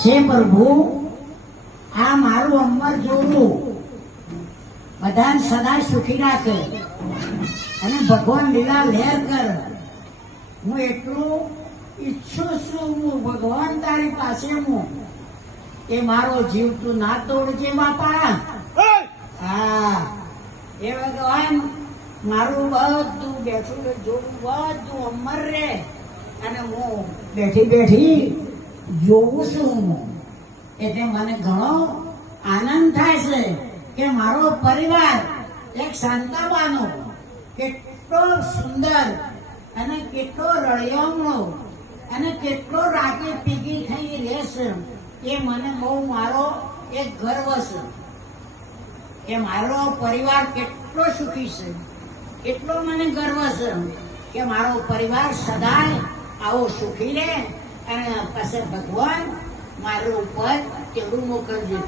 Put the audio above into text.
છે પ્રભુ આ મારું અમર જોવું બધાને સદા સુખી રાખે અને ભગવાન લીલા લહેર કર. હું એટલું ઈચ્છું છું, હું ભગવાન તારી પાસે હું એ મારો જીવ તું ના તોડજે બાપા. હા એ ભગવાન મારું બધું બેઠું જોવું બધું અમર રે અને હું બેઠી બેઠી જોઉં છું હું. એટલે મને ઘણો આનંદ થાય છે કે મારો પરિવાર એક શાંતાબાનો કેટલો સુંદર અને કેટલો રળિયામણો અને કેટલો રાતે પીગી થઈ રહેશે એ મને બહુ મારો એક ગર્વ છે કે મારો પરિવાર કેટલો સુખી છે. એટલો મને ગર્વ છે કે મારો પરિવાર સદાય આવો સુખી રહે અને પછી ભગવાન મારું ઉપર તેવું મોકલજો.